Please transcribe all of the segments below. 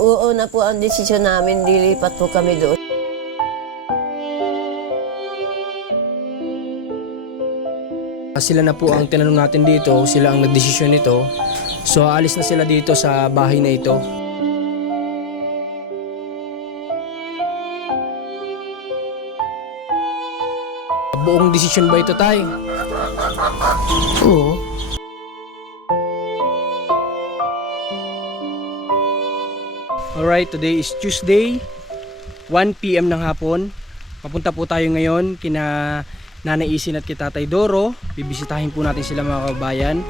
Oo na po ang desisyon namin, dilipat po kami doon. Sila na po ang tinanong natin dito, sila ang nagdesisyon nito. So aalis na sila dito sa bahay na ito. Buong desisyon ba ito, Tay? Oo. Alright, today is Tuesday, 1 PM ng hapon. Papunta po tayo ngayon kina Nanay Isin at kay Tatay Doro. Bibisitahin po natin sila mga kabayan.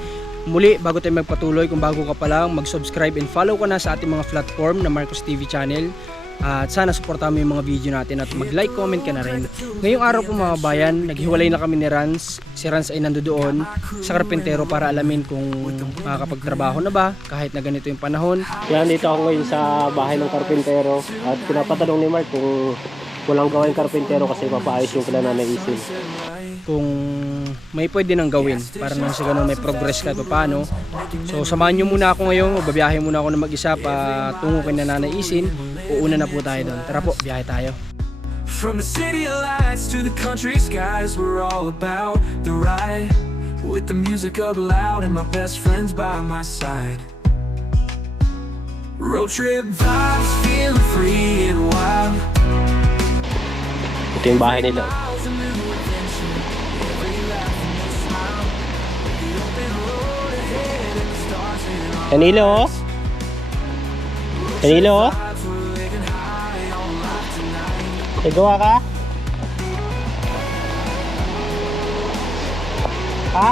Muli, bago tayo magpatuloy, kung bago ka pa lang, mag-subscribe and follow ka na sa ating mga platform na Marcos TV channel. At sana supportahan mo yung mga video natin at mag-like, comment ka na rin. Ngayong araw po mga kabayan, naghiwalay na kami ni Rans. Si Rans ay nandoon sa karpintero para alamin kung makakapagtrabaho na ba kahit na ganito yung panahon. Yan, dito ako ngayon sa bahay ng karpintero at pinapatanong ni Mark kung walang gawin karpintero kasi papaayos yung kila Nanay Isin. Kung may pwede nang gawin para nang sa ganun may progress ka paano. So samahan nyo muna ako ngayon, magbabiyahe muna ako na mag-isa patungo kay Nanay Isin. Uuna na po tayo doon. Tara po, biyahe tayo. From the city lights to the country skies, we're all about the ride. With the music up loud and my best friends by my side. Road trip vibes, feeling free and wild. Ito yung bahay nila. Danilo? Danilo? May gawa ka? Ha?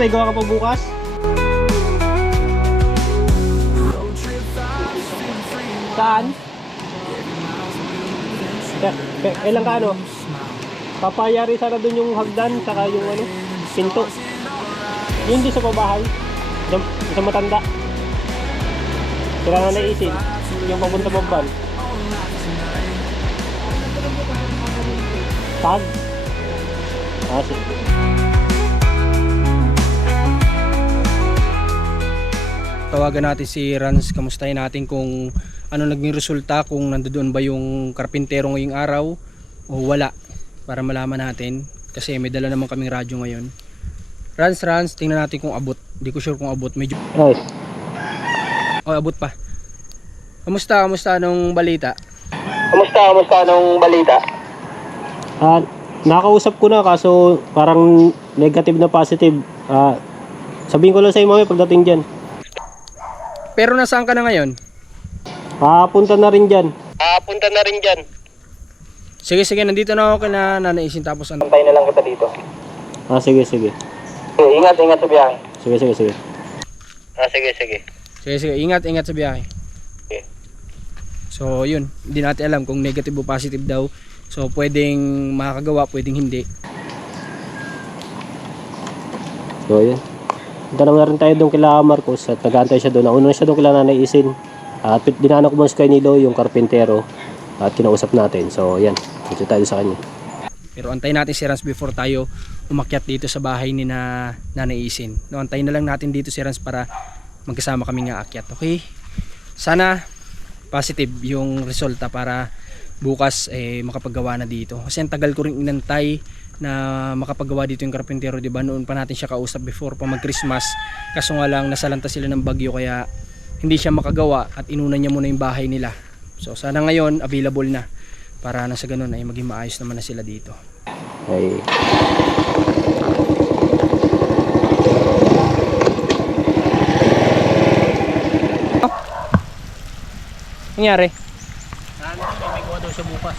May gawa ka pa bukas? Saan? Kailan ka ano? Papayari sana dun yung hagdan saka yung ano, pinto. Yun din sa pabahay. Sa matanda. Sila na naisin. Yung papunta babban. Tag? Sige. Tawagan natin si Rans, kamustahin natin kung ano naging resulta, kung nandoon ba yung karpintero ngayong araw o wala, para malaman natin kasi may dala naman kaming radyo ngayon. Rans, tingnan natin kung abot. Hindi ko sure kung abot, medyo nice. Abot pa. Kamusta anong balita? Kamusta anong balita? Nakausap ko na kaso parang negative na positive. Sabihin ko lang sa iyo mamaya pagdating diyan. Pero nasaan ka na ngayon? Punta na rin diyan. Sige, nandito na ako kina Nanay Isin tapos ano. Antay na lang kita dito. Sige. Ingat sa biyahe. Sige. Sige, ingat sa biyahe. Okay. So, yun, hindi natin alam kung negative o positive daw. So, pwedeng makakagawa, pwedeng hindi. So, yun. Punta na rin tayo doon kila Marcos at nag-aantay siya doon. Nauna siya doon kila Nanay Isin. At dinaanan ko muna si Nilo, yung karpintero. At kinausap natin. So, yan. Dito tayo sa kanya. Pero antayin natin si Rans before tayo umakyat dito sa bahay ni Nanay Isin. No, antayin na lang natin dito si Rans para magkasama kami nga akyat. Okay? Sana positive yung resulta para bukas makapagawa na dito. Kasi ang tagal ko rin inantay na makapagawa dito yung karpintero, di ba? Noon pa natin siya kausap before pa mag-Christmas. Kaso nga lang nasalanta sila ng bagyo kaya hindi siya makagawa at inuna niya muna yung bahay nila. So sana ngayon available na para na sa ganun ay maging maayos naman na sila dito. Okay. Nangyari? May gawa daw siya bukas.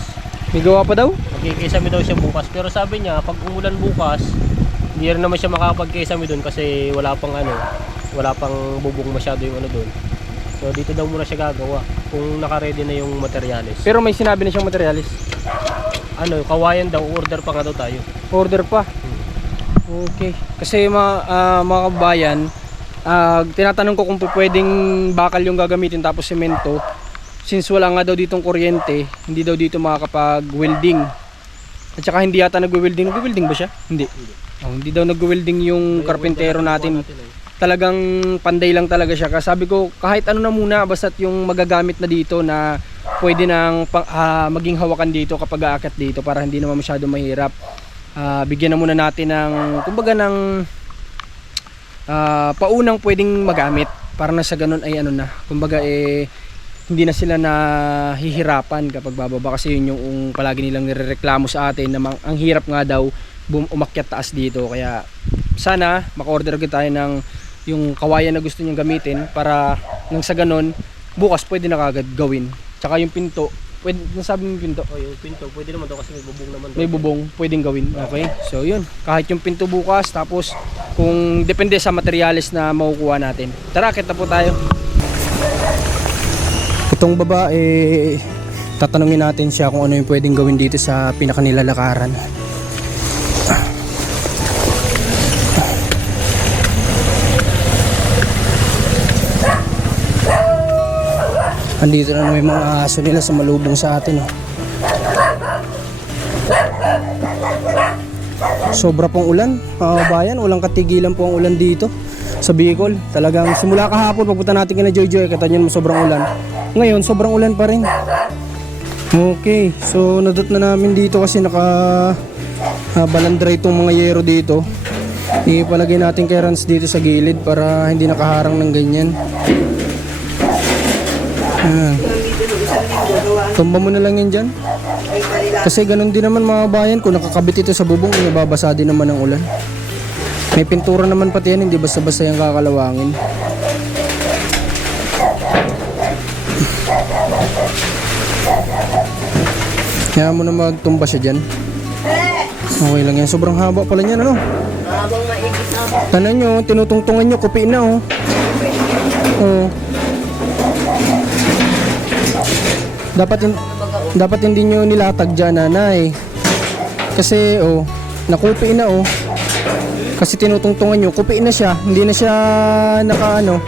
May gawa pa daw? Magkikisami daw siya bukas. Pero sabi niya, pag umulan bukas, hindi rin naman siya makakapagkisami doon kasi wala pang bubong masyado yung ano doon. So dito daw muna siya gagawa kung naka-ready na yung materials. Pero may sinabi na siyang materials. Kawayan daw, order pa nga daw tayo. Order pa? Okay. Kasi mga kabayan, tinatanong ko kung pwedeng bakal yung gagamitin tapos semento. Since wala nga daw ditong kuryente, hindi daw dito makakapag-welding. At saka hindi yata nag-welding. Nag-welding ba siya? Hindi. Hindi daw nag-welding yung karpintero natin. talagang panday lang talaga siya. Kasi sabi ko kahit ano na muna basta't yung magagamit na dito na pwede nang maging hawakan dito kapag aakyat dito para hindi naman masyado mahirap. Bigyan na muna natin ng kumbaga ng paunang pwedeng magamit para na sa ganun ay ano na kumbaga hindi na sila nahihirapan kapag bababa kasi yun yung palagi nilang nirereklamo sa atin na ang hirap nga daw umakyat taas dito. Kaya sana maka-order tayo ng yung kawayan na gusto nyong gamitin para nang sa ganun bukas pwede na kagad gawin. Tsaka yung pinto pwede, nasabi mo yung pinto? Oh, yung pinto, pwede naman daw kasi may bubong naman daw. May bubong, pwedeng gawin. Okay. So yun, kahit yung pinto bukas, tapos kung depende sa materyales na makukuha natin. Tara, kita po tayo. Itong babae, tatanungin natin siya kung ano yung pwedeng gawin dito sa pinakanilalakaran. Andito na may mga aso nila sa malubong sa atin. Oh. Sobra pong ulan, mga kabayan. Walang katigilan po ang ulan dito sa Bicol. Talagang simula kahapon, pagpunta natin kina Joy Joy, kita nyo sobrang ulan. Ngayon, sobrang ulan pa rin. Okay, so nadot na namin dito kasi balandra itong mga yero dito. Ipalagay natin kay Rans dito sa gilid para hindi nakaharang ng ganyan. Tumba mo na lang yan dyan. Kasi ganun din naman mga bayan, kung nakakabit ito sa bubong, babasa din naman ng ulan. May pintura naman pati yan, hindi basta-basta yung kakalawangin. Kaya mo na magtumba siya dyan. Okay lang yan, sobrang haba pala niyan, ano? Habang maigit na. Tanan nyo, tinutungtungan nyo, kupiin na oh. Oh. Dapat hindi nyo nilatag dyan, nanay. Kasi nakupiin na oh. Kasi tinutungtungan nyo, kupiin na siya. Hindi na siya nakaano.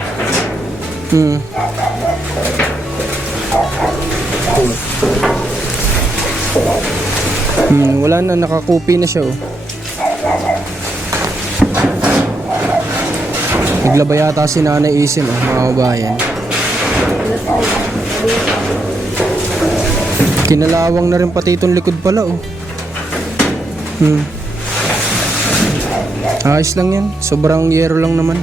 Wala na, nakakupi na siya oh. Naglaba yata si Nanay Isin oh, mga kabayan. Kinalawang na rin pati itong likod pala oh. Ayos lang yan. Sobrang yero lang naman.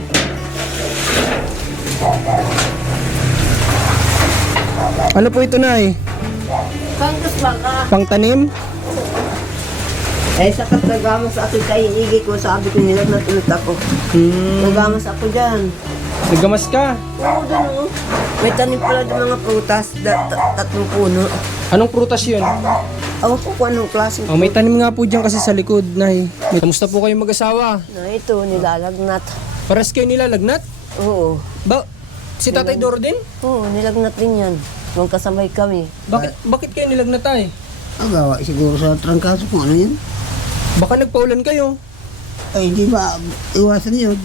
Ano po ito na eh? Pangkas baka. Pangtanim? Sa katagamas ako kay Iggy ko, sabi ko nila na tulot ako. Nagamas ako dyan. Nagamas ka? Oo, doon oh. May tanim pala ng mga prutas, tatlong puno. Anong prutas yun? Awan ko kung anong klaseng May tanim nga po dyan kasi sa likod, Nay. Kamusta po kayong mag-asawa? na ito, nilalagnat. Pares kayo nilalagnat? Oo. Si Tatay Doro din? Oo, nilagnat din yan. Nung kasabay kami. Bakit kayo nilagnat ay? Agawa siguro sa trangkaso kung ano yun. Baka nagpaulan kayo. Ay, hindi ba iwasan yun?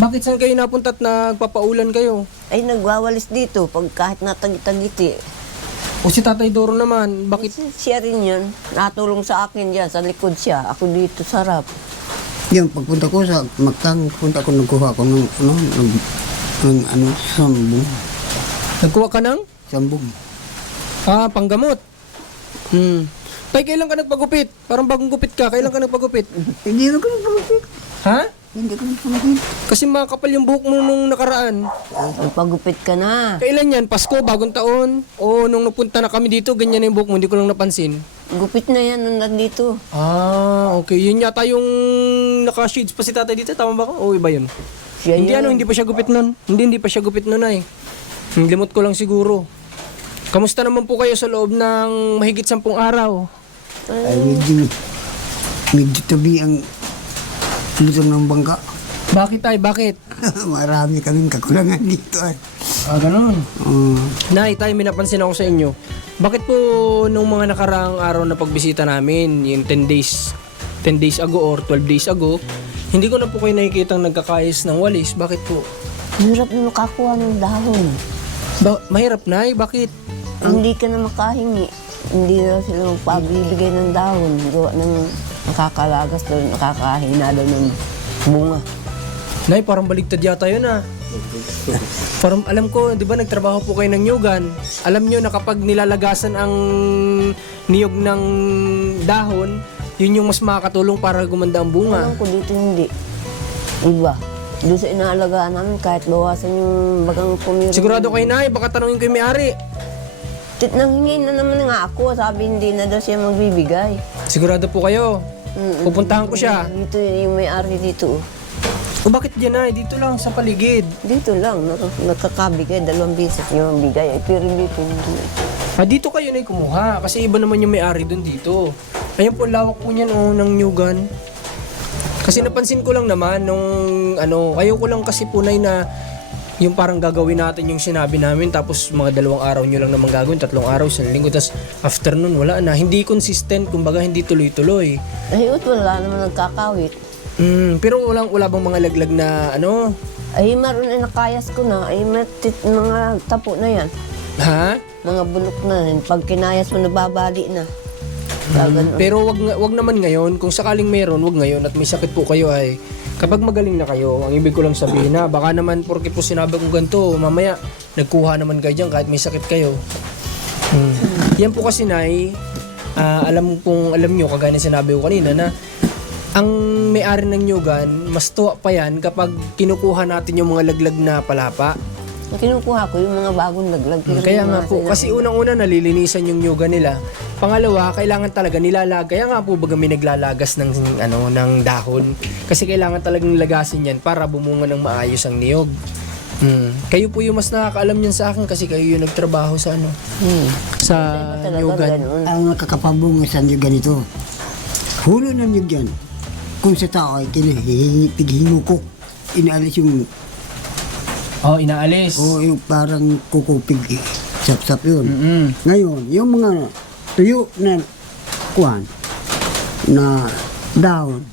Bakit saan kayo napunta at nagpapaulan kayo? Ay, nagwawalis dito pag kahit natagitagiti. O si Tatay Doro naman, bakit? Siya rin yun. Natulong sa akin dyan, sa likod siya. Ako dito, sarap. Yung pagpunta ko sa Magtang, punta ko nagkuha ko ng sambong. Nagkuha ka ng? Sambong. Panggamot. Tay, kailan ka nagpagupit? Parang bagong gupit ka. Kailan ka nagpagupit? Hindi na ko nagpagupit. Ha? Hindi ko nagpagupit. Kasi makapal yung buhok mo nung nakaraan. Nagpagupit ka na. Kailan yan? Pasko? Bagong taon? O nung napunta na kami dito, ganyan na yung buhok mo, hindi ko lang napansin. Gupit na yan nung nandito. Okay. Yun yata yung naka-shades pa si tatay dito. Tama ba ka? O iba yun? Siya Hindi yun. hindi pa siya gupit nun. Hindi pa siya gupit nun ay. Limot ko lang siguro. Kamusta naman po kayo sa loob ng mahigit 10 araw? Ay, medyo tabi ang lutong ng bangka. Bakit ay? Bakit? Marami kaming kakulangan dito ay. Ganun. Oo. Nay, tayo may napansin ako sa inyo. Bakit po nung mga nakaraang araw na pagbisita namin, yung 10 days ago or 12 days ago, hindi ko na po kayo nakikitang nagkakayos ng walis. Bakit po? Hirap na makakuha ng dahon. Mahirap, Nay. Bakit? Hindi ka na makahingi. Hindi na sila magpabibigay ng dahon. Gawa ng nakakalagas doon, nakakahina doon ng bunga. Nay, parang baligtad yata yun ah. Parang alam ko, di ba nagtrabaho po kayo ng nyugan? Alam nyo na kapag nilalagasan ang niyog ng dahon, yun yung mas makakatulong para gumanda ang bunga. Alam ko dito hindi. Iba. Doon sa inaalagaan namin, kahit bawasan yung bagang pumiro. Sigurado kayo Nay, baka tanongin ko yung may-ari. Nanghingi na naman nga ako, sabi hindi na daw siya magbibigay. Sigurado po kayo. Pupuntahan ko siya. Dito yung may-ari dito. O bakit dyan Nay? Dito lang sa paligid. Dito lang, nakakabigay, 2 beses yung bigay. Pero dito, hindi. Ah, dito kayo Nay kumuha. Kasi iba naman yung may-ari dun dito. Ayan po, lawak po niyan ng nyugan. Kasi napansin ko lang naman nung ayaw ko lang kasi po Nay na yung parang gagawin natin yung sinabi namin tapos mga 2 araw nyo lang naman gagawin, 3 araw, 1 linggo, tapos after nun wala na. Hindi consistent, kumbaga hindi tuloy-tuloy. Ay, wala naman nagkakawit. Pero wala bang mga laglag na Ay, maroon na nakayas ko na. Ay, mga tapo na yan. Ha? Mga bulok na. Pag kinayas mo, nababali na. Pero wag naman ngayon, kung sakaling meron, wag ngayon at may sakit po kayo ay kapag magaling na kayo, ang ibig ko lang sabihin na baka naman porke po sinabi ko ganito, mamaya nagkuha naman kayo dyan kahit may sakit kayo. Yan po kasi Nay, alam nyo, kagaya ng sinabi ko kanina na ang may-ari ng nyugan, mas tuwa pa yan kapag kinukuha natin yung mga laglag na palapa. Kinukuha ko yung mga bagong laglag. Kaya nga po, kasi unang-una nalilinisan yung nyugan nila. Pangalawa, kailangan talaga nilalag. Kaya nga po baga may naglalagas ng dahon. Kasi kailangan talagang lagasin yan para bumunga ng maayos ang niyog. Kayo po yung mas nakakaalam niyan sa akin kasi kayo yung nagtrabaho sa sa nyugan. Ang nakakapabunga sa niyog ganito, hulo ng niyog yan. Kung sa tao ay pighingo ko, inaalis yung, Inaalis. yung parang kukupig, sap-sap yun. Ngayon, yung mga tuyo na kuwan, na dahon,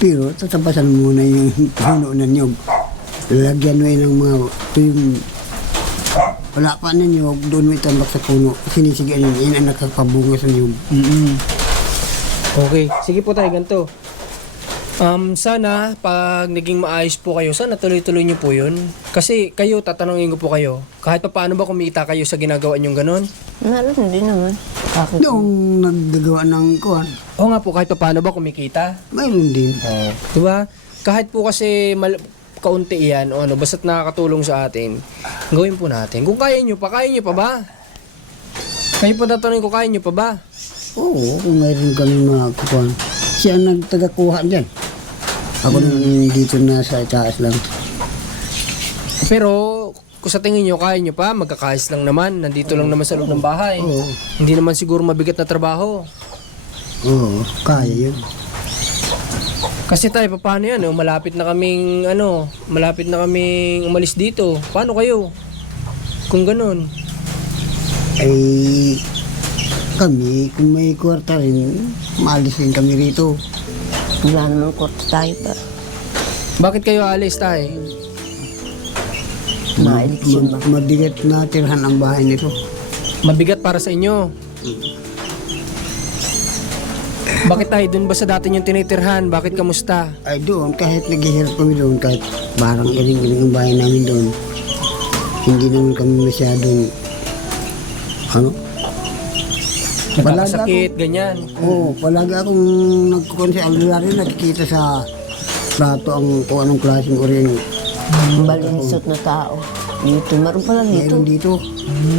pero tatapasan muna yung puno ng niyog. Lagyan mo yun ng mga tuyong wala pa na niyog, doon mo itambak sa puno. Sinisigan yun ang nakakabunga sa niyog. Okay, sige po tayo, ganito. Sana pag naging maayos po kayo, sana tuloy-tuloy nyo po yun. Kasi kayo, tatanungin ko po kayo, kahit pa paano ba kumita kayo sa ginagawa nyong ganon? Meron din naman. Bakit? Doon naggagawa ng kuwan, Oo nga po, kahit pa paano ba kumikita? mayroon din. Diba? Kahit po kasi kaunti yan o basta't nakakatulong sa atin, gawin po natin. Kung kaya nyo pa ba? Kayo po tatanungin ko, kaya nyo pa ba? Oo, kung mayroon kami mga kuwan. Siya ang nagtagakuha dyan. Ako nang dito na sa itaas lang. Pero kung sa tingin nyo, kaya nyo pa, magkakayos lang naman, nandito lang naman sa loob ng bahay. Oo. Hindi naman siguro mabigat na trabaho. Oo, kaya yun. Kasi tayo, paano yan? Malapit na kaming umalis dito. Paano kayo? Kung ganun. Ay, kami, kung may kwarta rin, maalis din kami rito. Wala naman korte tayo pa. Bakit kayo alis tayo? Ma-eleksyon ba? Madigat na tirhan ang bahay nito. Mabigat para sa inyo. Bakit tayo? Doon ba sa dati yung tinitirhan? Bakit kamusta? Ay doon, kahit naghihirap kami doon, kahit parang iring-iring ang bahay namin doon, hindi naman kami masyadong, Nagkakasakit, ganyan. Oo, palagi akong nagkukon sa albularyo, nakikita sa plato kung anong klaseng urin. Balinsot na tao. Dito, meron pala dito. Mayroon dito.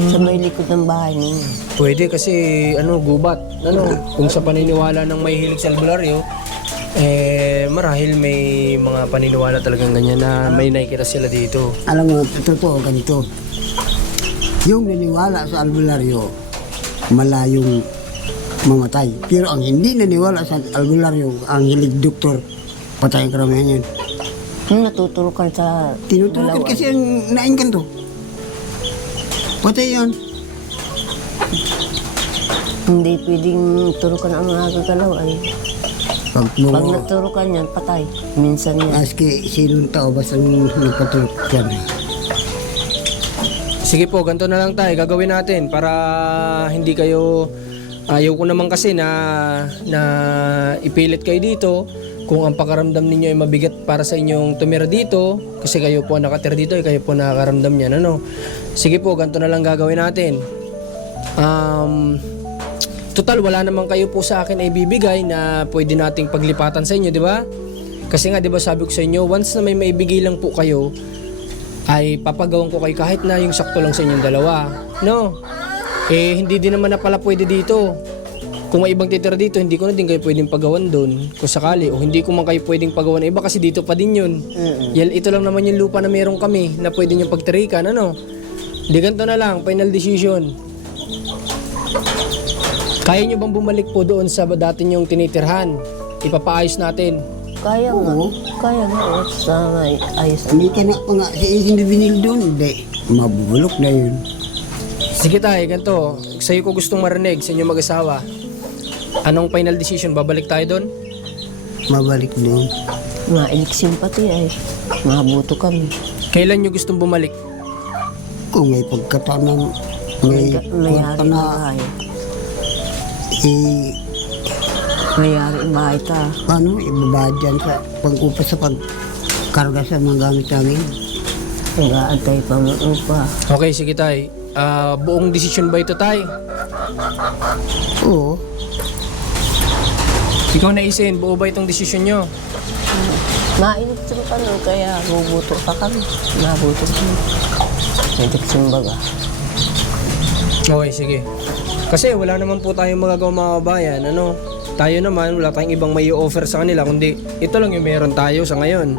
Sa may likod ng bahay ninyo. Pwede kasi gubat. Kung sa paniniwala ng may hilig sa albularyo, marahil may mga paniniwala talagang ganyan na may nakikita sila dito. Alam mo, totoo ganito. Yung naniwala sa albularyo, malayong mamatay. Pero ang hindi naniwala sa albularyo, ang hilig doktor, patay ang karamihan yan. Nung natuturukan sa Tinutulokan kasi ang naingkan to. Patay yan. hindi pwedeng turukan ang mga gagalaw ay Pag pag naturukan yan, patay. Minsan yan. aski sinong tao basta nagpatulog yan. Sige po, ganito na lang tayo. Gagawin natin para hindi kayo... Ayaw ko naman kasi na ipilit kayo dito. kung ang pakaramdam ninyo ay mabigat para sa inyong tumira dito, kasi kayo po ang nakatira dito, kayo po nakakaramdam niyan, ano? Sige po, ganito na lang gagawin natin. Total, wala naman kayo po sa akin ay bibigay na pwede nating paglipatan sa inyo, di ba? Kasi nga, di ba sabi ko sa inyo, once na may maibigay lang po kayo, ay papagawan ko kayo kahit na yung sakto lang sa inyong dalawa. No? Eh, hindi din naman na pala pwede dito. Kung may ibang titira dito, hindi ko na din kayo pwedeng pagawan doon kung sakali. O hindi ko man kayo pwedeng pagawan na iba kasi dito pa din yun. Ito lang naman yung lupa na meron kami na pwede nyo pagtirikan. Ano? Di ganito na lang, final decision. Kaya nyo bang bumalik po doon sa dati nyong tinitirhan? Ipapaayos natin. Kaya nga. Kaya nga. Sana ayos. Hindi ka na pa nga si Isin na binil doon. Hindi. Mabulok na yun. Sige tayo, ganito. Sa'yo ko gustong marinig sa inyong mag-asawa. Anong final decision? Babalik tayo doon? Mabalik doon. Mga eleksyon pati ay. Mabuto kami. Kailan nyo gustong bumalik? Kung may pagkataon ng may kwarta Mayari na ang bahay. i- Mayari ang bahay ta. paano, ibaba dyan sa pag-upa sa pagkarga sa mga gamit namin. Nag-aantay pa mo upa. Okay, sige tay. Buong desisyon ba ito tay? Oo. Ikaw na Isin, buo ba itong desisyon nyo? Maeleksyon pa nun, kaya bubuto pa kami. Mabuto kami. Eleksyon baga. Okay, sige. Kasi wala naman po tayong magagawa mga kabayan. Ano? Tayo naman, wala tayong ibang may offer sa kanila. Kundi ito lang yung meron tayo sa ngayon.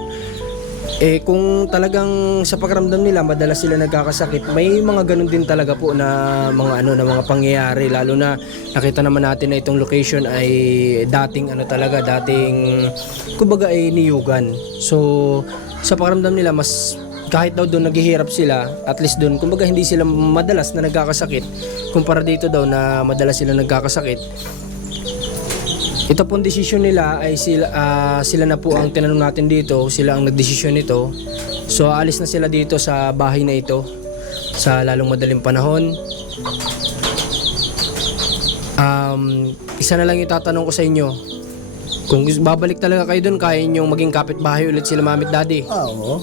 Eh kung talagang sa pakiramdam nila madalas sila nagkakasakit, may mga ganun din talaga po na mga na mga pangyayari, lalo na nakita naman natin na itong location ay dating kumbaga ay niyugan. So sa pakiramdam nila mas kahit daw doon naghihirap sila, at least doon kumbaga hindi sila madalas na nagkakasakit kumpara dito daw na madalas sila nagkakasakit. Ito pong desisyon nila ay sila na po ang tinanong natin dito, sila ang nagdesisyon nito. So aalis na sila dito sa bahay na ito sa lalong madaling panahon. Isa na lang yung tatanong ko sa inyo. Kung babalik talaga kayo doon, kaya nyo maging kapitbahay ulit sila mami at daddy? Oo.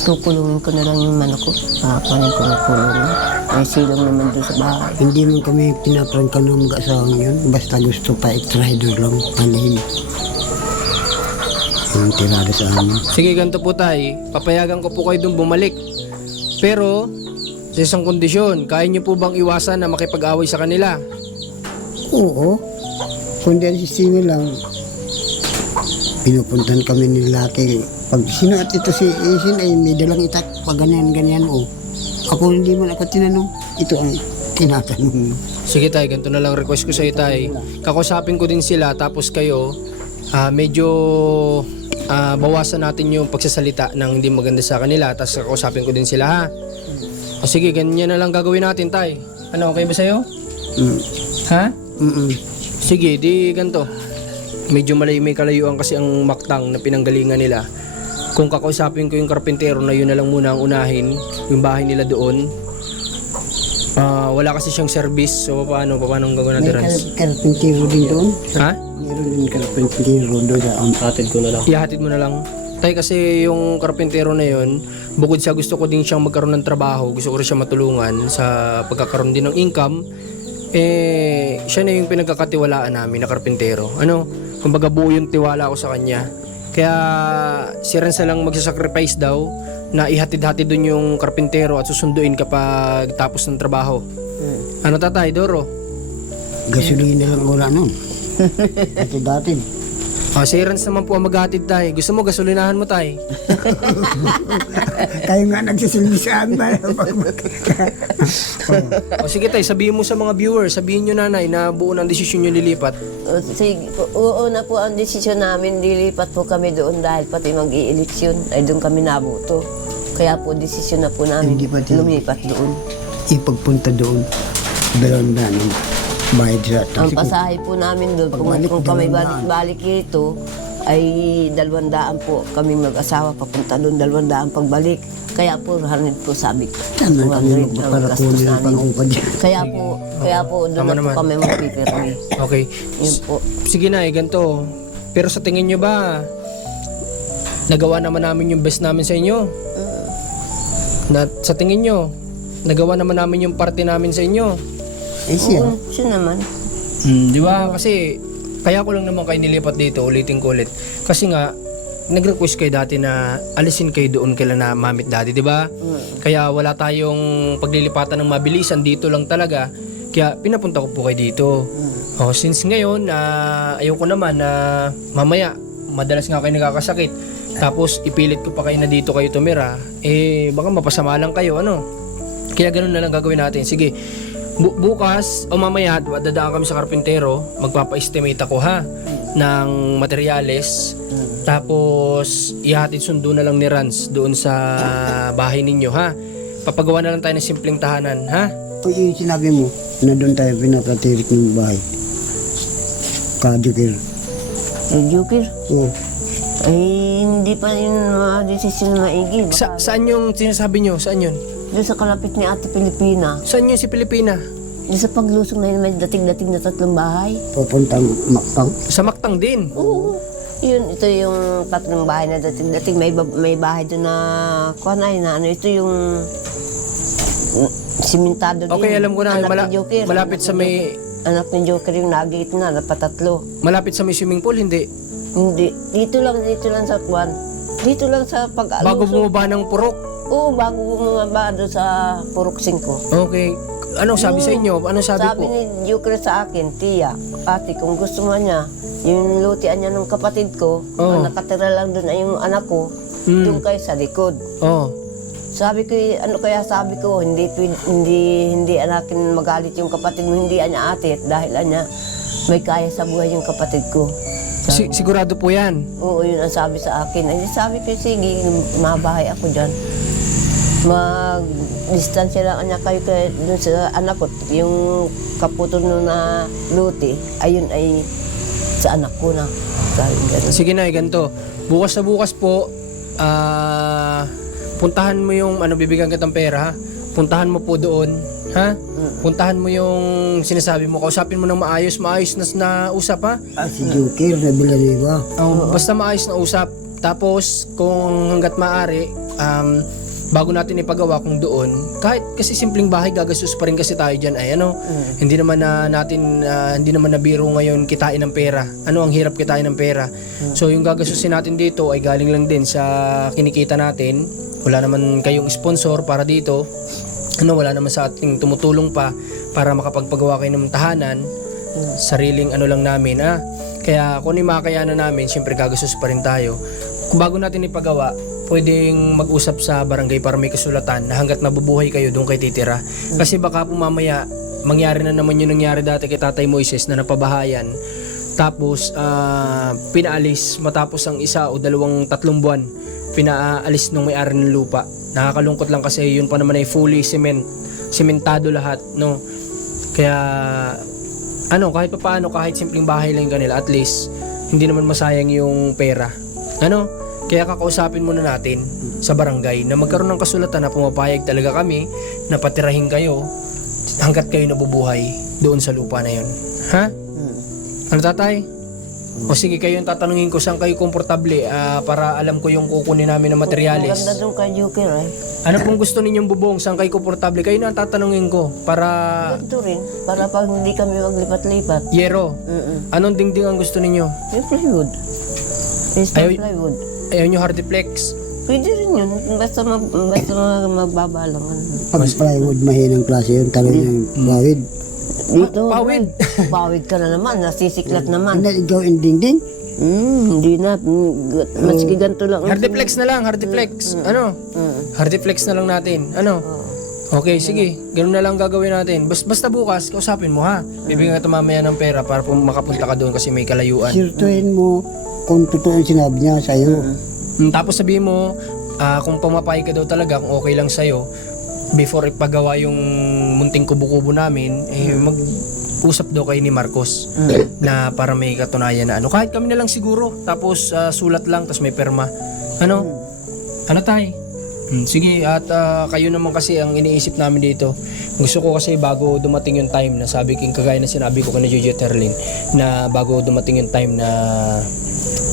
Tukulungin ko na lang yung manok ko. Papanin ko na kulong. May silang naman doon sa bahay. Hindi man kami pinaprangka ng mag-asawang yun. Basta gusto pa i-rider lang. Palihim. Yung tirada sa amin. Sige, ganito po tay. Papayagan ko po kayo doon bumalik. Pero, sa isang kondisyon, kaya nyo po bang iwasan na makipag-away sa kanila? Oo. Kundi ang sistema lang, pinupuntan kami ni lalaki. Pag sino at ito si Isin ay may dalang itak, pag ganyan, oh. Ako hindi man ako tinanong, ito ang tinatanong. Sige tay, ganito na lang request ko sa iyo tay. Kakusapin ko din sila, tapos kayo, medyo bawasan natin yung pagsasalita ng hindi maganda sa kanila, tapos kakusapin ko din sila ha. O sige, ganyan na lang gagawin natin tay. Ano, okay ba sa'yo? Ha? Sige, di ganito. Medyo may kalayuan kasi ang Mactang na pinanggalingan nila. Kung kakausapin ko yung karpintero na yun na lang muna ang unahin, yung bahay nila doon. Wala kasi siyang service, so paano ang gagawin natin, May Rans? karpintero din doon. Ha? Meron din karpintero doon sa Hatid ko na lang. Ihatid mo na lang. Tay, kasi yung karpintero na yun, bukod sa gusto ko din siyang magkaroon ng trabaho, gusto ko rin siya matulungan sa pagkakaroon din ng income, siya na yung pinagkakatiwalaan namin na karpintero. Kumbaga buo yung tiwala ko sa kanya. Kaya si Renza lang magsasacrifice daw na ihatid-hatid dun yung karpintero at susunduin kapag tapos ng trabaho. Ano tatay, Doro? gasolina lang wala nun. Dati. Si Renz naman po ang maghatid tay. Gusto mo gasolinahan mo tay? Kayo nga nagsisilbi sa amin. Sige tay, sabihin mo sa mga viewers, sabihin nyo nanay na buo ng desisyon nyo lilipat. Sige, oo na po ang desisyon namin, lilipat po kami doon dahil pati mag-i-eleksyon ay doon kami nabuto. Kaya po desisyon na po namin Hindi pati- lumipat doon. Ipagpunta doon. Dalawang danon. Bayad sa Ang taxi. pasahe po namin doon, kung kami balik dito, ay 200 po kami mag-asawa papunta doon, 200 pagbalik. Kaya po, 100 po sabi ko. Tama kami 200 ang para gastos kunin ang namin. pang-upad dyan. Kaya po doon Tama na po naman. kami magpipirmi. Okay. Yun po. Sige na ganito. Pero sa tingin nyo ba, nagawa naman namin yung best namin sa inyo? Na, sa tingin nyo, nagawa naman namin yung parte namin sa inyo? Eh siya, Oo, siya naman. Di ba? Kasi, kaya ko lang naman kayo nilipat dito, ulitin ko ulit. Kasi nga, nag-request kayo dati na alisin kayo doon kila na mamit dati, di ba? Kaya wala tayong paglilipatan ng mabilisan, dito lang talaga. Kaya pinapunta ko po kayo dito. Oh, since ngayon, ayoko naman na mamaya, madalas nga kayo nagkakasakit. Tapos ipilit ko pa kayo na dito kayo tumira, eh baka mapasama lang kayo, ano? Kaya ganun na lang gagawin natin. Sige, bukas o mamaya, dadaan kami sa karpintero, magpapa-estimate ako ha, ng materyales. Tapos, ihatid sundo na lang ni Rans doon sa bahay ninyo, ha? Papagawa na lang tayo ng simpleng tahanan, ha? o yung sinabi mo, na doon tayo pinapatirik ng bahay. Kadukir. Yung Jukir, Oo. ay hindi pa yun mga desisyon na maigi. Baka Saan yung sinasabi nyo? Saan yun? doon sa kalapit ni Ate Pilipina, Saan yun si Pilipina? doon sa paglusong na yun, may dating-dating na 3 bahay. Papuntang Makpang. Sa Mactang din. Oo. Yun, ito yung 3 bahay na dating-dating. May bahay doon na, ito yung simentado din. Okay, alam ko na. Anak ni Joker. Malapit sa may... Anak ni Joker yung nag-gate na, napatatlo. Malapit sa may swimming pool, hindi. Hindi. Dito lang sa kwan. Dito lang sa pag-alusong. Bago bumaba ng purok. Oo, bago bumaba doon sa Purok 5. Okay. Anong sabi sa inyo? Anong sabi Sabi po? ni Joker sa akin, Tia, ate, kung gusto mo niya, yung lutian niya ng kapatid ko, Oo. ang nakatira lang doon ay yung anak ko, doon kayo sa likod. Oh. Sabi ko, sabi ko, hindi anakin magalit yung kapatid mo, hindi anya ate, dahil anya, may kaya sa buhay yung kapatid ko. Sigurado po yan. Oo, yun ang sabi sa akin. Ay, sabi ko, sige, mabahay ako dyan. Mag-distansya lang anya kayo dun sa anak ko. Yung kaputol nun na luti, ayun ay sa anak ko na. Sabi ganun. Sige na, ganito. Bukas na bukas po, puntahan mo yung, bibigyan kitang pera, ha? Puntahan mo po doon, ha? Puntahan mo yung sinasabi mo, kausapin mo ng maayos na usap, ha? Si Jukir na Bilaniba. Basta maayos na usap. Tapos, kung hanggat maaari, bago natin ipagawa kung doon, kahit kasi simpleng bahay, gagastos pa rin kasi tayo dyan ay hindi naman hindi naman na biro ngayon kitain ng pera. Ang hirap kitain ng pera. So yung gagastusin natin dito ay galing lang din sa kinikita natin. Wala naman kayong sponsor para dito. Wala naman sa ating tumutulong pa para makapagpagawa kayo ng tahanan. Sariling lang namin, Kaya kung yung makakayanan namin, syempre gagastos pa rin tayo. Kung bago natin ipagawa, pwedeng mag-usap sa barangay para may kasulatan na hanggat nabubuhay kayo doon kayo titira. Kasi baka po mamaya mangyari na naman yung nangyari dati kay Tatay Moises na napabahayan. Tapos pinaalis matapos ang 1 o 2, 3 buwan. Pinaalis nung may-ari ng lupa. Nakakalungkot lang kasi yun pa naman ay fully sementado lahat, no? Kaya kahit papaano, kahit simpleng bahay lang kanila, at least hindi naman masayang yung pera. Kaya kakausapin muna natin sa barangay na magkaroon ng kasulatan na pumapayag talaga kami na patirahin kayo hanggat kayo nabubuhay doon sa lupa na yun. Ha? Tatay? O sige, kayo yung tatanungin ko saan kayo komportable para alam ko yung kukunin namin ng materyales. Maganda doon kay Joker, Ano pong gusto ninyong bubong? Saan kayo komportable? Kayo na ang tatanungin ko para... Ganito rin, para pag hindi kami maglipat-lipat. Yero. Anong dingding ang gusto ninyo? Yung plywood. Yung plywood. Ayaw nyo hardiplex? Pwede rin yun, basta magbaba lang. Pag plywood, mahinang klase yun, talagang yung bawid. Dito, Pawid. Pawid ka na naman, nasisiklat naman. Hindi, ikaw yung dingding. Hindi na, maski ganito lang. Hardiplex na lang, hardiplex. Hardiplex na lang natin. Okay, sige. Ganun na lang gagawin natin. Basta bukas, kausapin mo, ha? Bibigyan ka mamaya ng pera para makapunta ka doon kasi may kalayuan. Sirtuhin mo kung totoo yung sinabi niya sa'yo. Tapos sabihin mo, kung pumapayag ka daw talaga, kung okay lang sa'yo, before ipagawa yung munting kubo-kubo namin, mag-usap daw kayo ni Marcos na para may katunayan na kahit kami na lang siguro, tapos sulat lang, tapos may perma. Tay? Sige, at kayo naman kasi ang iniisip namin dito. Gusto ko kasi bago dumating yung time na kagaya na sinabi ko kay Jojo Terlin, na bago dumating yung time na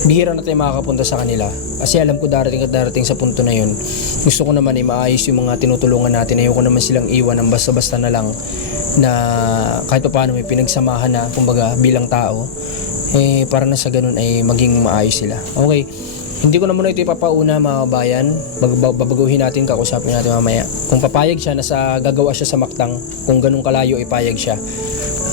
bihira na tayo makakapunta sa kanila. Kasi alam ko darating at darating sa punto na yun. Gusto ko naman ay maayos yung mga tinutulungan natin. Ayoko naman silang iwan ng basta-basta na lang na kahit pa paano may pinagsamahan na, kumbaga, bilang tao. Para na sa ganun ay maging maayos sila. Okay, hindi ko na muna ito ipapauna mga kabayan. Babaguhin natin, kakusapin natin mamaya. Kung papayag siya, gagawa siya sa Mactang. Kung ganun kalayo, ipayag siya.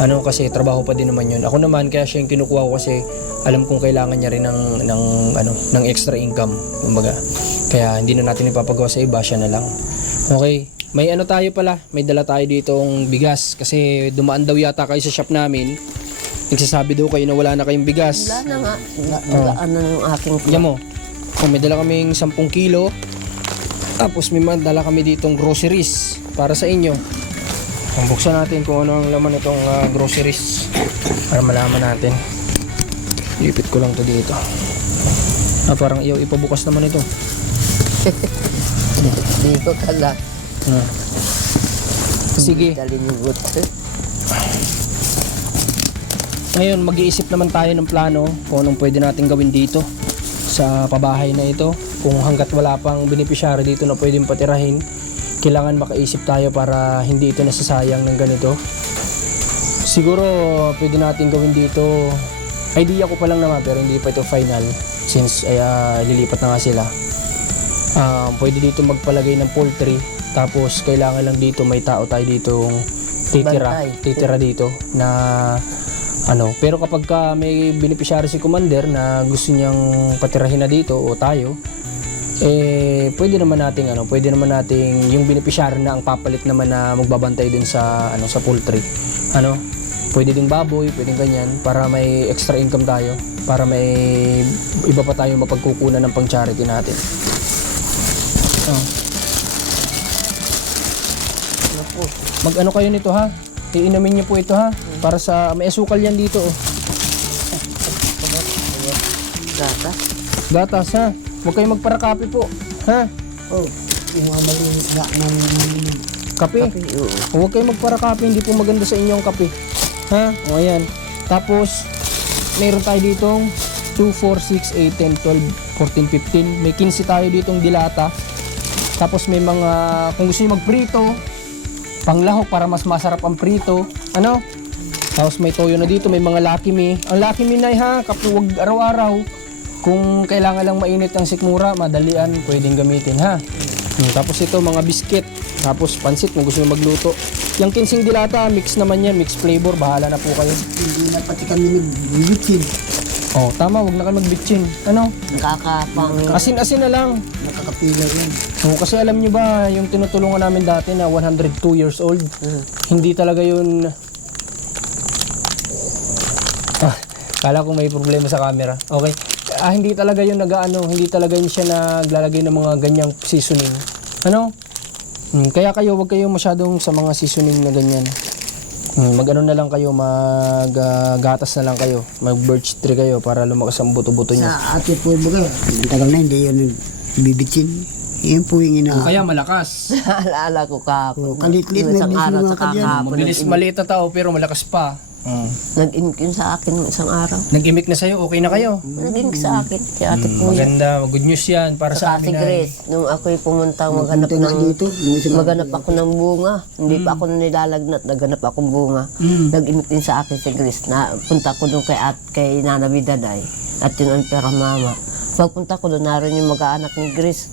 Kasi trabaho pa din naman yun. Ako naman, kaya siya yung kinukuha ko kasi alam kong kailangan niya rin ng extra income, kumbaga. Kaya hindi na natin ipapagawa sa iba, siya na lang. Okay, may tayo pala, may dala tayo ditong bigas kasi dumaan daw yata kayo sa shop namin. Nagsasabi daw kayo na wala na kayong bigas. Wala na nga. Wala na yung aking Yan mo, may dala kaming 10 kilo. Tapos may dala kami ditong groceries para sa inyo. Buksan natin kung ano ang laman itong groceries para malaman natin. Lipit ko lang to dito. Parang ipabukas naman ito. Hindi ko kala. Sige. Kalinigot. Ngayon, mag-iisip naman tayo ng plano kung anong pwede natin gawin dito sa pabahay na ito. Kung hanggat wala pang beneficiary dito na pwedeng patirahin, kailangan makaisip tayo para hindi ito nasasayang ng ganito. Siguro pwede natin gawin dito, idea ko pa lang naman pero hindi pa ito final since lilipat na nga sila. Pwede dito magpalagay ng poultry, tapos kailangan lang dito may tao tayo ditong titira dito na pero kapag may beneficiary si Commander na gusto niyang patirahin na dito o tayo, pwede naman nating yung beneficiary na ang papalit naman na magbabantay din sa sa poultry. Pwede ding baboy, pwedeng ganyan para may extra income tayo, para may iba pa tayo mapagkukunan ng pang-charity natin. Mag-ano kayo nito ha? Iinamin niyo po ito ha? Para sa may asukal yan dito Gatas. Gatas ha? Huwag kayong magparakape po. Ha? Yung mga malinis na ng Kape? Huwag kayong magparakape, hindi po maganda sa inyo ang kape. Ha? O ayan. Tapos, mayroon tayo ditong 2, 4, 6, 8, 10, 12, 14, 15. May 15 tayo ditong dilata. Tapos may mga, kung gusto nyo magprito, panglahok para mas masarap ang prito. Tapos may toyo na dito, may mga Lucky Me. Ang Lucky Me na ha, kapag huwag araw-araw. Kung kailangan lang mainit ang sikmura, madalian, pwedeng gamitin ha. Tapos ito, mga biscuit. Tapos pansit kung gusto nyo magluto. Yung 15 dilata, mix naman yan, mix flavor, bahala na po kayo. hindi na pati kami nagbibitsin. Tama, huwag na kayo magbitchin. Nakakapang... Asin-asin na lang. Nakakapilar yan. Kasi alam nyo ba, yung tinutulungan namin dati na 102 years old, hindi talaga yun... Kala ko may problema sa camera. Okay. Hindi talaga yun hindi talaga yun siya naglalagay ng mga ganyang seasoning. Kaya kayo, wag kayo masyadong sa mga seasoning na ganyan. Mag-ano na lang kayo, gatas na lang kayo. Mag-birch tree kayo para lumakas ang buto-buto niya. Sa ate po yung bagay, ang tagal na hindi yun bibitsin. Yun po yung Kaya malakas. Alala ko kahapon. Kalit-lit, Isang may araw bising sa mga kadyan. kahapon. Mabilis maliit na tao pero malakas pa. Nag-imik yun sa akin nung isang araw. Nag-imik na sa'yo, okay na kayo. Nag-imik sa akin. Si ate po yan. Maganda, good news yan para sa Saka si amin. Grace, nung ako'y pumunta maghanap Punta nga dito, nung isang maghanap ako ng bunga. Hindi pa ako nilalagnat, naghanap akong bunga. Nag-imik din sa akin si Grace. Punta ko doon kay Nana Bidaday at yun ang pera mama. Pagpunta ko doon, naroon yung mag-aanak ni Grace.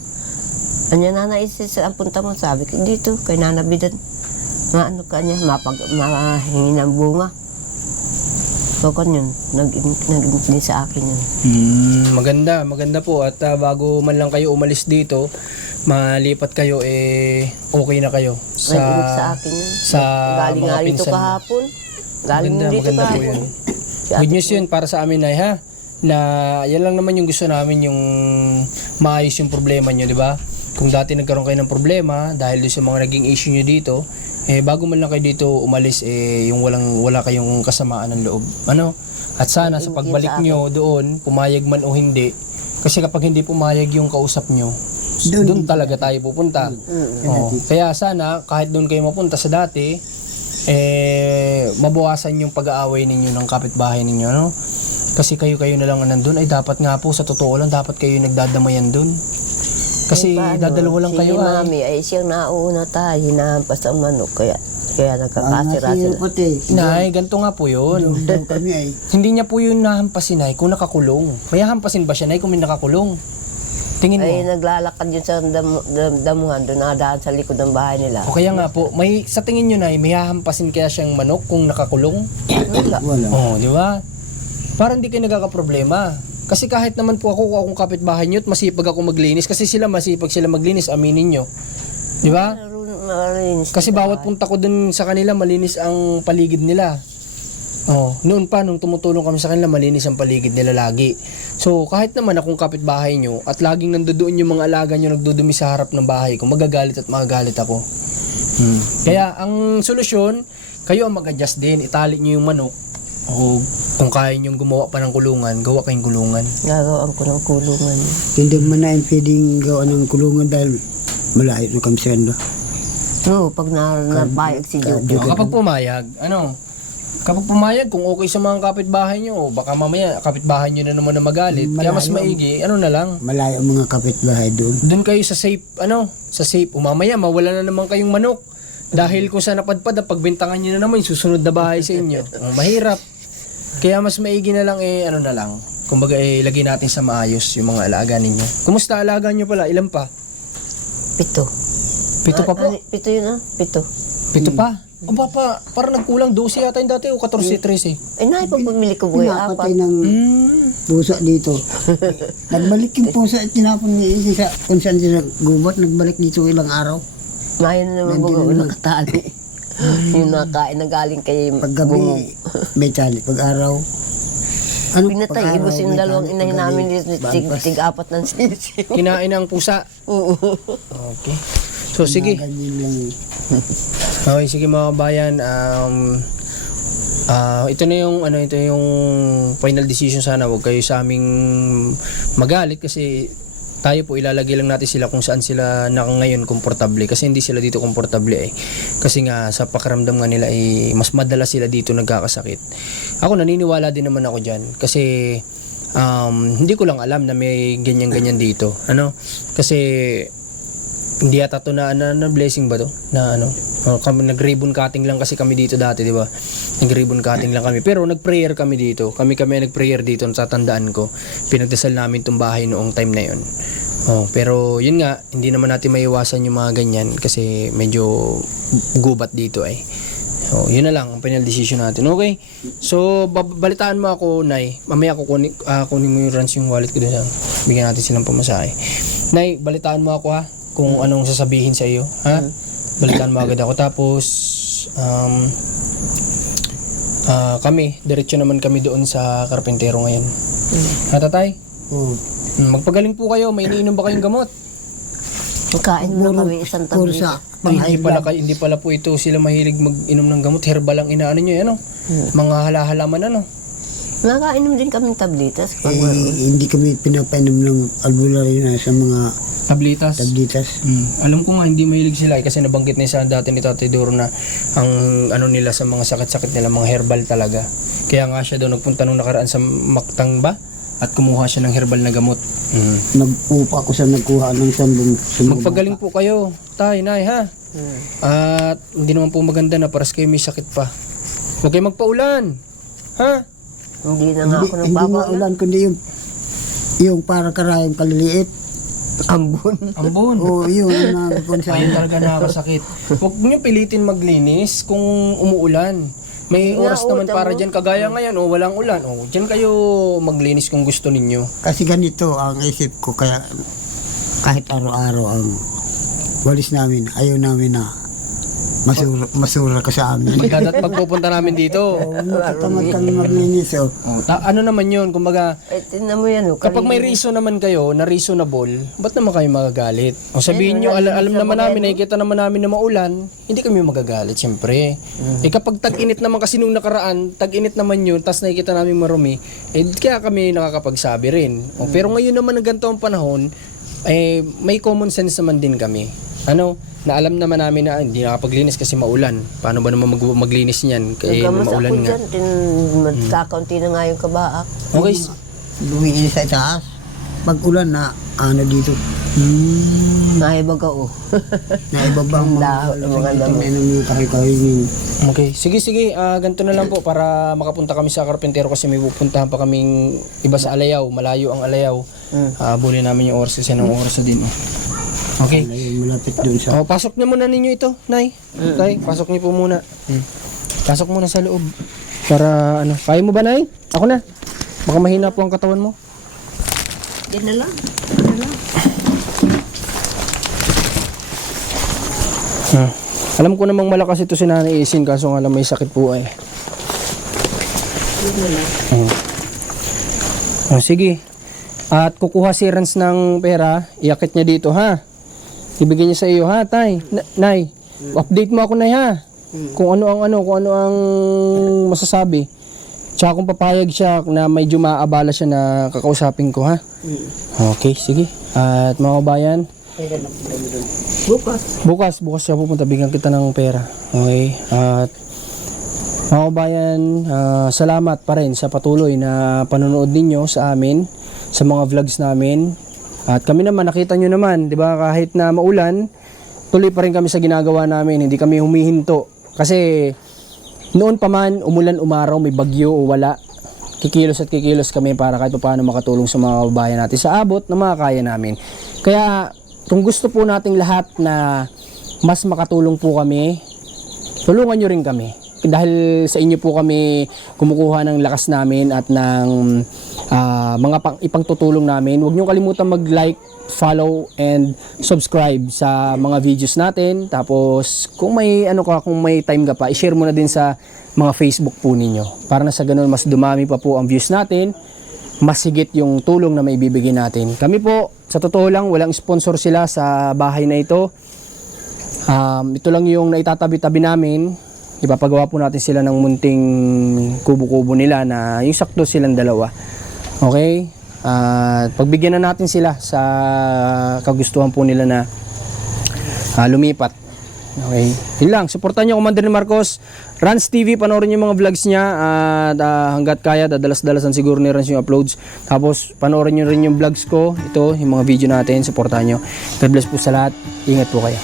Anya Nana Isis, ang punta mo, sabi ko dito kay Nana Bidad. Maano ka niya, mahingi ng bunga. So yun, nag-imik din sa akin yun. Maganda po at bago man lang kayo umalis dito, malipat kayo okay na kayo Nag-imik sa akin yun. sa Galing mga nga dito pinsan mo. kahapon. Galing Maganda dito po kahapon. yun. Good news yun para sa amin ay ha, na yan lang naman yung gusto namin, yung maayos yung problema nyo, di ba? Kung dati nagkaroon kayo ng problema dahil doon sa mga naging issue nyo dito, bago man lang kayo dito umalis, yung wala kayong kasamaan ng loob. At sana sa pagbalik nyo doon, pumayag man o hindi, kasi kapag hindi pumayag yung kausap nyo, doon talaga tayo pupunta. Kaya sana kahit doon kayo mapunta sa dati, mabawasan yung pag-aaway ninyo ng kapitbahay ninyo. Kasi kayo na lang ang nandun. Ay dapat nga po, sa totoo lang, dapat kayo yung nagdadamayan dun. Kasi Paano? dadalawa lang si kayo Mami ay siyang nauna tayo, hinahampas ang manok, kaya nagkakasira Kasi sila. pati, Nay, ganito nga po yun. daw kami ay, Hindi niya po yun nahampasin, Nay, kung nakakulong. May hampasin ba siya, Nay, kung may nakakulong? Tingin mo. Ay naglalakad yun sa damuhan, doon nakadaan sa likod ng bahay nila. O kaya nga po, may, sa tingin nyo, Nay, may hahampasin kaya siyang manok kung nakakulong? wala. Oo, di ba? Parang hindi kayo nagkakaproblema. Kasi kahit naman po ako, kung akong kapitbahay nyo at masipag ako maglinis, kasi sila masipag sila maglinis, aminin nyo. Di ba? Kasi bawat punta ko dun sa kanila, malinis ang paligid nila. Oh, noon pa, nung tumutulong kami sa kanila, malinis ang paligid nila lagi. So, kahit naman akong kapitbahay nyo, at laging nandoon yung mga alaga nyo nagdudumi sa harap ng bahay ko, magagalit at magagalit ako. Kaya, ang solusyon, kayo ang mag-adjust din, itali nyo yung manok, o kung kaya nyo gumawa pa ng kulungan, gawa kayong kulungan. Gagawin ko ng kulungan. Hindi man na pwedeng gawa ng kulungan dahil malayo na kami sa kanda. Oo, pag napayag si Jojo. Kapag pumayag, kapag pumayag, kung okay sa mga kapitbahay nyo, o baka mamaya kapitbahay nyo na naman na magalit, kaya mas maigi, na lang, Malayo ang mga kapitbahay doon. doon kayo sa safe, sa safe, mamaya mawala na naman kayong manok. Dahil kung sa napadpad, pagbintangan nyo na naman, yung susunod na bahay sa inyo. Mahirap. Kaya mas maigi na lang, na lang. Kumbaga, lagay natin sa maayos yung mga alaga ninyo. Kumusta alaga nyo pala? Ilan pa? 7. 7 pa po? 7 yun 7. 7 pa? O ba, parang nagkulang 12 yata yung dati o 14, 13. Ay, naipag bumili ko buhay Pinapatay 4. ng pusa dito. Nagbalik yung pusa at tinapon niya sa kung saan siya gubat. Nagbalik dito ilang araw. Ngayon na naman Nandiyan bago na. nakatali. Yung nakain na galing kay Paggabi, may tali. Pag-araw, Pinatay, pag-araw, ibos yung may dalawang tali. inahin Paggabi, namin bangpas. tig-apat ng sisi. Kinain ng pusa. Oo. Okay. So, sige. Ganyan lang. Okay, sige mga kabayan. Ito na yung ito yung final decision sana. Huwag kayo sa aming magalit kasi tayo po ilalagay lang natin sila kung saan sila ngayon komportable kasi hindi sila dito komportable kasi nga sa pakiramdam nga nila mas madalas sila dito nagkakasakit. Ako naniniwala din naman ako diyan kasi hindi ko lang alam na may ganyan dito kasi hindi yata to na blessing ba to na kami nag-ribbon cutting lang kasi kami dito dati, di ba? Nag-ribbon cutting lang kami pero nag-prayer kami dito. Kami nag-prayer dito, natatandaan ko. Pinagdasal namin tong bahay noong time na 'yon. Pero yun nga, hindi naman natin maiwasan yung mga ganyan kasi medyo gubat dito So, yun na lang ang final decision natin. Okay? So, balitaan mo ako, Nay. Mamaya kunin mo yung runs yung wallet ko doon. Bigyan natin silang pamasahe. Nay, balitaan mo ako ha kung anong sasabihin sa iyo, ha? Balitaan mo agad ako. Tapos, kami, diretso naman kami doon sa karpentero ngayon. Ha, tatay? Magpagaling po kayo. May iniinom ba kayong gamot? Kain mo na kami isang tabi. Kursa. Hindi pala po ito sila mahilig mag-inom ng gamot. Herbal lang inaano nyo, mga halaman, Nakainom din kami tablitas. Hindi kami pinapainom ng albularyo na sa mga Tablitas. tablitas. Alam ko nga hindi mahilig sila kasi nabanggit na sa dati ni Tatay Doro na ang nila sa mga sakit-sakit nila mga herbal talaga. Kaya nga siya daw nagpunta nung nakaraan sa Mactang ba at kumuha siya ng herbal na gamot. Nagpupa ako sa nagkuha ng sambong. Magpagaling po kayo, Tay, Nay, ha? At hindi naman po maganda na paras kayo may sakit pa. Huwag kayo magpaulan. Ha? Hindi na nga ako Hindi nga nagpapaulan. ulan kundi yung para karayong kaliliit. Ambon. Ambon. O yun na kung saan. Ayun talaga nakakasakit. Huwag niyo pilitin maglinis kung umuulan. May Hindi oras nga, naman utang para mo. dyan. Kagaya ngayon, walang ulan. Dyan kayo maglinis kung gusto ninyo. Kasi ganito ang isip ko kaya kahit araw-araw ang walis namin, ayaw namin na masura ka sa amin. Pagkadat pagpupunta namin dito. Natatamad kami maglinis. Ano naman yun, kumbaga, Tingnan mo yan. kapag may reason naman kayo na reasonable, ba't naman kayo magagalit? O sabihin nyo, alam naman namin, nakikita naman namin na maulan, hindi kami magagalit, syempre. Kapag tag-init naman kasi nung nakaraan, tag-init naman yun, tas nakikita namin marumi, kaya kami nakakapagsabi rin. Pero ngayon naman ng ganito ang panahon, may common sense naman din kami. na alam naman namin na hindi nakapaglinis kasi maulan. Paano ba naman maglinis niyan? Kaya Nagamas ako maulan nga. dyan, magkakaunti na nga yung kabaak. Okay. Lumiin sa itaas. Pag ulan na, ano dito, Naibag ako. naibabang Mga damo. yung kahit-kahit Okay. Sige. Ganito na lang po para makapunta kami sa Karpentero kasi may pupuntahan pa kaming iba sa Alayaw. Malayo ang Alayaw. Habulin namin yung oras kasi ng oras na din. Okay. malapit doon sa... Pasok na muna ninyo ito, Nay. Tay, pasok niyo po muna. Pasok muna sa loob. Para ano, kaya mo ba, Nay? Ako na. Baka mahina po ang katawan mo. Yan na lang. Alam ko namang malakas ito si Nanay Isin kaso nga lang may sakit po eh. Sige. At kukuha si Rans ng pera, iakit niya dito ha. Ibigay niya sa iyo ha, Tay. Nay, update mo ako, Nay ha. Kung ano ang masasabi. Tsaka kung papayag siya na medyo maabala siya na kakausapin ko ha. Okay, sige. At mga kabayan, Bukas siya pupunta, bigyan kita ng pera. Okay? At mga kabayan, salamat pa rin sa patuloy na panonood ninyo sa amin, sa mga vlogs namin. At kami naman, nakita nyo naman, di ba, kahit na maulan, tuloy pa rin kami sa ginagawa namin, hindi kami humihinto. Kasi noon pa man, umulan, umaraw, may bagyo o wala, kikilos kami para kahit paano makatulong sa mga kababayan natin sa abot na makakaya namin. Kaya kung gusto po nating lahat na mas makatulong po kami, tulungan nyo rin kami. Dahil sa inyo po kami kumukuha ng lakas namin at ng mga ipangtutulong namin. Huwag nyo kalimutan mag-like, follow, and subscribe sa mga videos natin. Tapos kung may time ka pa, i-share mo na din sa mga Facebook po ninyo. Para na sa ganun, mas dumami pa po ang views natin. Mas higit yung tulong na may bibigay natin. Kami po, sa totoo lang, walang sponsor sila sa bahay na ito. Ito lang yung naitatabi-tabi namin. Ipapagawa po natin sila ng munting kubo-kubo nila na yung sakto silang dalawa. Okay? Pagbigyan na natin sila sa kagustuhan po nila na lumipat. Okay. Yun lang. Supportan nyo Commander Marcos. Rans TV, panoorin yung mga vlogs niya. At hanggat kaya, dadalas-dalasan siguro ni Rans yung uploads. Tapos, panoorin nyo rin yung vlogs ko. Ito, yung mga video natin. Supportan nyo. God bless po sa lahat. Ingat po kayo.